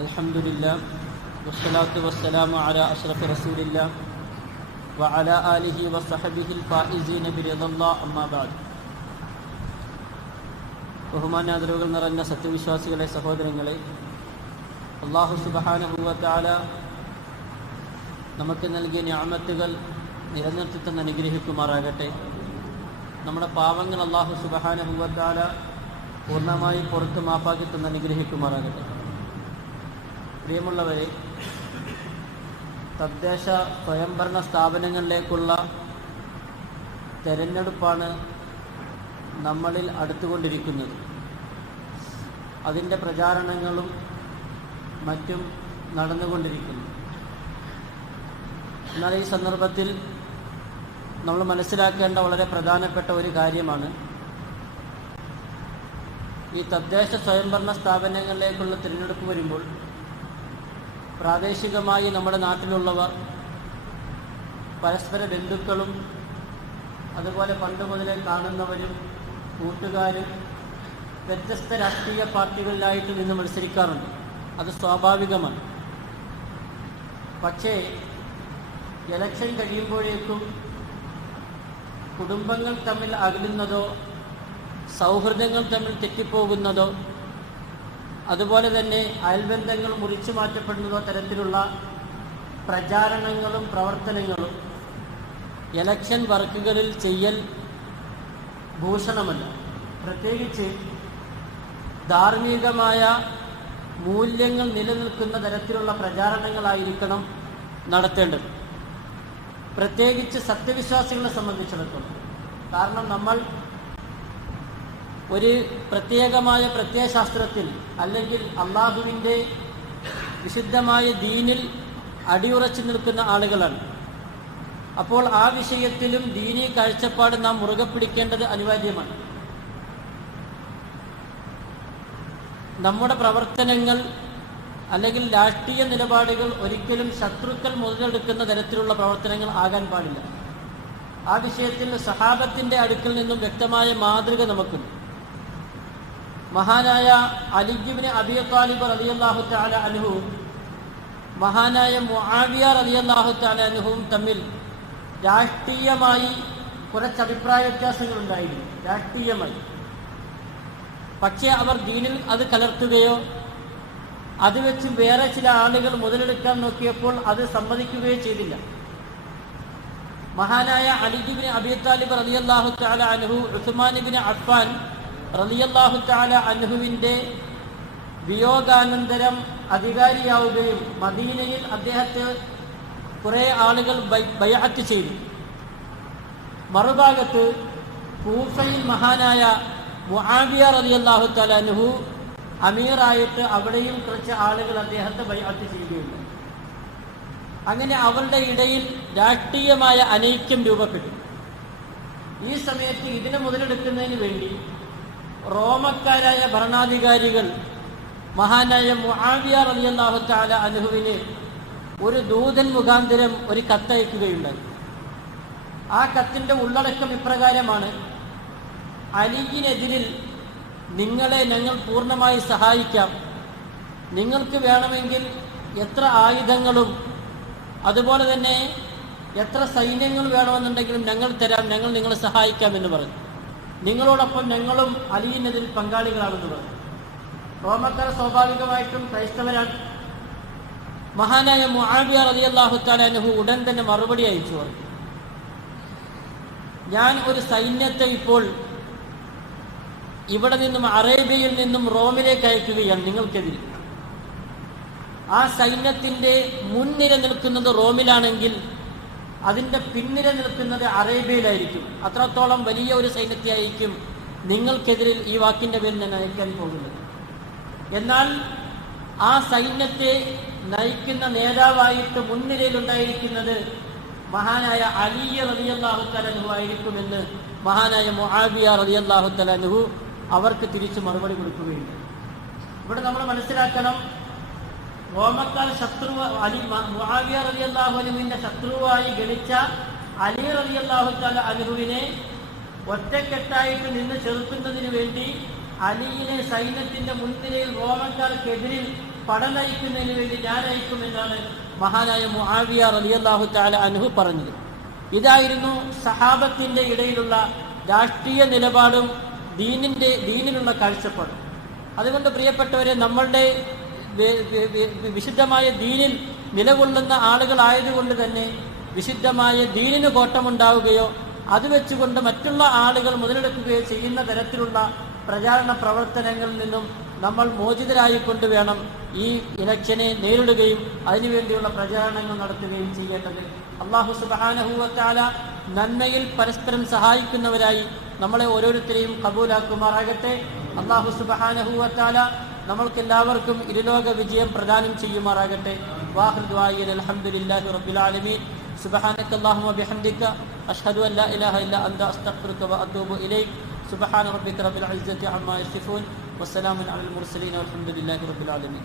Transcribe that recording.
അൽഹംദുലില്ലാ വസ്സലാത്തു വസ്സലാമു അലാ അഷ്റഫി റസൂലില്ലാ വഅലാ ആലിഹി വസഹബിഹിൽ ഫായിസീന ബിറിദല്ലാഹ് അമ്മാ ബഅദ്. ബഹുമാനാദരവുകൾ നിറഞ്ഞ സത്യവിശ്വാസികളെ, സഹോദരങ്ങളെ, അല്ലാഹു സുബ്ഹാനഹു വ തആല നമുക്ക് നൽകിയ നിഅമത്തുകൾ നിലനിർത്തി തന്നെ അനുഗ്രഹിക്കുമാറാകട്ടെ. നമ്മുടെ പാവങ്ങൾ അല്ലാഹു സുബ്ഹാനഹു വ തആല പൂർണ്ണമായി പുറത്ത് മാപ്പാക്കി തന്നെ അനുഗ്രഹിക്കുമാറാകട്ടെ. പ്രിയമുള്ളവരെ, തദ്ദേശ സ്വയംഭരണ സ്ഥാപനങ്ങളിലേക്കുള്ള തെരഞ്ഞെടുപ്പാണ് നമ്മളിൽ അടുത്തുകൊണ്ടിരിക്കുന്നത്. അതിൻ്റെ പ്രചാരണങ്ങളും മറ്റും നടന്നുകൊണ്ടിരിക്കുന്നു. എന്നാൽ ഈ സന്ദർഭത്തിൽ നമ്മൾ മനസ്സിലാക്കേണ്ട വളരെ പ്രധാനപ്പെട്ട ഒരു കാര്യമാണ്, ഈ തദ്ദേശ സ്വയംഭരണ സ്ഥാപനങ്ങളിലേക്കുള്ള തിരഞ്ഞെടുപ്പ് വരുമ്പോൾ പ്രാദേശികമായി നമ്മുടെ നാട്ടിലുള്ളവർ, പരസ്പര ബന്ധുക്കളും, അതുപോലെ പണ്ട് മുതലേ കാണുന്നവരും, കൂട്ടുകാരും വ്യത്യസ്ത രാഷ്ട്രീയ പാർട്ടികളിലായിട്ട് നിന്ന് മത്സരിക്കാറുണ്ട്. അത് സ്വാഭാവികമാണ്. പക്ഷേ ഇലക്ഷൻ കഴിയുമ്പോഴേക്കും കുടുംബങ്ങൾ തമ്മിൽ അകലുന്നതോ സൗഹൃദങ്ങൾ തമ്മിൽ തെറ്റിപ്പോകുന്നതോ അതുപോലെ തന്നെ അയൽബന്ധങ്ങൾ മുറിച്ചു മാറ്റപ്പെടുന്നതോ തരത്തിലുള്ള പ്രചാരണങ്ങളും പ്രവർത്തനങ്ങളും ഇലക്ഷൻ വർക്കുകളിൽ ചെയ്യൽ ഭൂഷണമല്ല. പ്രത്യേകിച്ച് ധാർമ്മികമായ മൂല്യങ്ങൾ നിലനിൽക്കുന്ന തരത്തിലുള്ള പ്രചാരണങ്ങളായിരിക്കണം നടത്തേണ്ടത്, പ്രത്യേകിച്ച് സത്യവിശ്വാസികളെ സംബന്ധിച്ചിടത്തോളം. കാരണം നമ്മൾ ഒരു പ്രത്യേകമായ പ്രത്യയശാസ്ത്രത്തിൽ അല്ലെങ്കിൽ അള്ളാഹുവിൻ്റെ വിശുദ്ധമായ ദീനിൽ അടിയുറച്ചു നിൽക്കുന്ന ആളുകളാണ്. അപ്പോൾ ആ വിഷയത്തിലും ദീനീ കാഴ്ചപ്പാട് നാം മുറുകെ പിടിക്കേണ്ടത് അനിവാര്യമാണ്. നമ്മുടെ പ്രവർത്തനങ്ങൾ അല്ലെങ്കിൽ രാഷ്ട്രീയ നിലപാടുകൾ ഒരിക്കലും ശത്രുക്കൾ മുതലെടുക്കുന്ന തരത്തിലുള്ള പ്രവർത്തനങ്ങൾ ആകാൻ പാടില്ല. ആ വിഷയത്തിൽ സഹാബത്തിൻ്റെ അടുക്കൽ നിന്നും വ്യക്തമായ മാതൃക നമുക്കുണ്ട്. മഹാനായ അലി ഇബ്നു അബീ ത്വാലിബ് റളിയല്ലാഹു തആല അൻഹു മഹാനായ മുആവിയ റളിയല്ലാഹു തആല അൻഹുവും തമ്മിൽ രാഷ്ട്രീയമായി കുറച്ച് അഭിപ്രായ വ്യത്യാസങ്ങളുണ്ടായിരുന്നു, രാഷ്ട്രീയമായി. പക്ഷേ അവർ ദീനിൽ അത് കലർത്തുകയോ അത് വെച്ച് വേറെ ചില ആളുകൾ മുതലെടുക്കാൻ നോക്കിയപ്പോൾ അത് സമ്മതിക്കുകയോ ചെയ്തില്ല. മഹാനായ അലി ഇബ്നു അബീ ത്വാലിബ് റളിയല്ലാഹു തആല അൻഹു ഉസ്മാൻ ഇബ്നു അഫ്ഫാൻ റളിയല്ലാഹു തആല അൻഹുവിൻ്റെ വിയോഗാനന്തരം അധികാരിയാവുകയും മദീനയിൽ അദ്ദേഹത്തെ കുറേ ആളുകൾ ബൈഅത്ത് ചെയ്തു. മറുഭാഗത്ത് കൂഫയിൽ മഹാനായ മുആവിയ റളിയല്ലാഹു തആല അൻഹു അമീറായിട്ട് അവിടെയും കുറച്ച് ആളുകൾ അദ്ദേഹത്തെ ബൈഅത്ത് ചെയ്യുകയുണ്ട്. അങ്ങനെ അവരുടെ ഇടയിൽ രാഷ്ട്രീയമായ അനൈക്യം രൂപപ്പെട്ടു. ഈ സമയത്ത് ഇതിനെ മുതലെടുക്കുന്നതിന് വേണ്ടി റോമക്കാരായ ഭരണാധികാരികൾ മഹാനായ മുആവിയ റളിയല്ലാഹു തആല അൻഹുവിന് ഒരു ദൂതൻ മുഖാന്തരം ഒരു കത്തയക്കുകയുണ്ടായി. ആ കത്തിൻ്റെ ഉള്ളടക്കം ഇപ്രകാരമാണ്: അലിയിനെതിരിൽ നിങ്ങളെ ഞങ്ങൾ പൂർണ്ണമായി സഹായിക്കാം. നിങ്ങൾക്ക് വേണമെങ്കിൽ എത്ര ആയുധങ്ങളും അതുപോലെ തന്നെ എത്ര സൈന്യങ്ങൾ വേണമെന്നുണ്ടെങ്കിലും ഞങ്ങൾ തരാം, ഞങ്ങൾ നിങ്ങളെ സഹായിക്കാമെന്ന് പറഞ്ഞു. നിങ്ങളോടൊപ്പം ഞങ്ങളും അലിയിനെതിൽ പങ്കാളികളാണെന്ന് പറഞ്ഞു. റോമക്കാർ സ്വാഭാവികമായിട്ടും ക്രൈസ്തവരാണ്. മഹാനായ മുആവിയ റളിയല്ലാഹു തആല അൻഹു ഉടൻ തന്നെ മറുപടി അയച്ചു പറഞ്ഞു: ഞാൻ ഒരു സൈന്യത്തെ ഇപ്പോൾ ഇവിടെ നിന്നും അറേബ്യയിൽ നിന്നും റോമിലേക്ക് അയക്കുകയാണ് നിങ്ങൾക്കെതിരെ. ആ സൈന്യത്തിൻ്റെ മുൻനിര നിൽക്കുന്നത് റോമിലാണെങ്കിൽ അതിൻ്റെ പിൻനിര നിൽക്കുന്നത് അറേബ്യയിലായിരിക്കും. അത്രത്തോളം വലിയ ഒരു സൈന്യത്തെ ആയിരിക്കും നിങ്ങൾക്കെതിരിൽ ഈ വാക്കിൻ്റെ പേരിൽ ഞാൻ അയക്കാൻ പോകുന്നത്. എന്നാൽ ആ സൈന്യത്തെ നയിക്കുന്ന നേതാവായിട്ട് മുൻനിരയിലുണ്ടായിരിക്കുന്നത് മഹാനായ അലി റളിയല്ലാഹു തആല അൻഹു ആയിരിക്കുമെന്ന് മഹാനായ മുആവിയ റളിയല്ലാഹു തആല അൻഹു അവർക്ക് തിരിച്ച് മറുപടി കൊടുക്കുകയുണ്ട്. ഇവിടെ നമ്മൾ മനസ്സിലാക്കണം, റോമക്കാർ മുആവിയ റളിയല്ലാഹു അൻഹുവിന്റെ ശത്രുവായി ഗണിച്ച അലി റളിയല്ലാഹു തആല അൻഹുവിനെ ഒറ്റക്കെട്ടായിട്ട് നിന്ന് ചെറുക്കുന്നതിന് വേണ്ടി അലിയിലെ സൈന്യത്തിന്റെ മുൻനിരയിൽ റോമക്കാർക്കെതിരിൽ പടനയിക്കുന്നതിന് വേണ്ടി ഞാൻ അയക്കുമെന്നാണ് മഹാനായ മുആവിയ റളിയല്ലാഹു തആല അൻഹു പറഞ്ഞത്. ഇതായിരുന്നു സഹാബത്തിന്റെ ഇടയിലുള്ള രാഷ്ട്രീയ നിലപാടും ദീനിലുള്ള കാഴ്ചപ്പാടും. അതുകൊണ്ട് പ്രിയപ്പെട്ടവരെ, നമ്മളുടെ വിശുദ്ധമായ ദീനിൽ നിലകൊള്ളുന്ന ആളുകളായതുകൊണ്ട് തന്നെ വിശുദ്ധമായ ദീനിന് കോട്ടമുണ്ടാവുകയോ അത് വെച്ചുകൊണ്ട് മറ്റുള്ള ആളുകൾ മുതലെടുക്കുകയോ ചെയ്യുന്ന തരത്തിലുള്ള പ്രചാരണ പ്രവർത്തനങ്ങളിൽ നിന്നും നമ്മൾ മോചിതരായിക്കൊണ്ട് വേണം ഈ ഇലക്ഷനെ നേരിടുകയും അതിനുവേണ്ടിയുള്ള പ്രചാരണങ്ങൾ നടത്തുകയും ചെയ്യേണ്ടത്. അല്ലാഹു സുബ്ഹാനഹു വ തആല നന്മയിൽ പരസ്പരം സഹായിക്കുന്നവരായി നമ്മളെ ഓരോരുത്തരെയും കബൂലാക്കുമാറാകട്ടെ. അല്ലാഹു സുബ്ഹാനഹു വ തആല നമ്മൾക്കെല്ലാവർക്കും ഇരുലോക വിജയം പ്രദാനം ചെയ്യുമാറാകട്ടെ. വാഹിർ ദുആഇന അൽഹംദുലില്ലാഹി റബ്ബിൽ ആലമീൻ. സുബ്ഹാനക അല്ലാഹുമ്മ ബിഹംദിക അഷ്ഹദു അൻ ലാ ഇലാഹ ഇല്ല അൻത അസ്തഗ്ഫിറുക വ അത്തൂബു ഇലൈക്. സുബ്ഹാന റബ്ബിക റബ്ബിൽ ഇസ്സത്തി അമ്മാ യസിഫൂൻ വസ്സലാമുൻ അലൽ മുർസലീൻ വൽഹംദുലില്ലാഹി റബ്ബിൽ ആലമീൻ.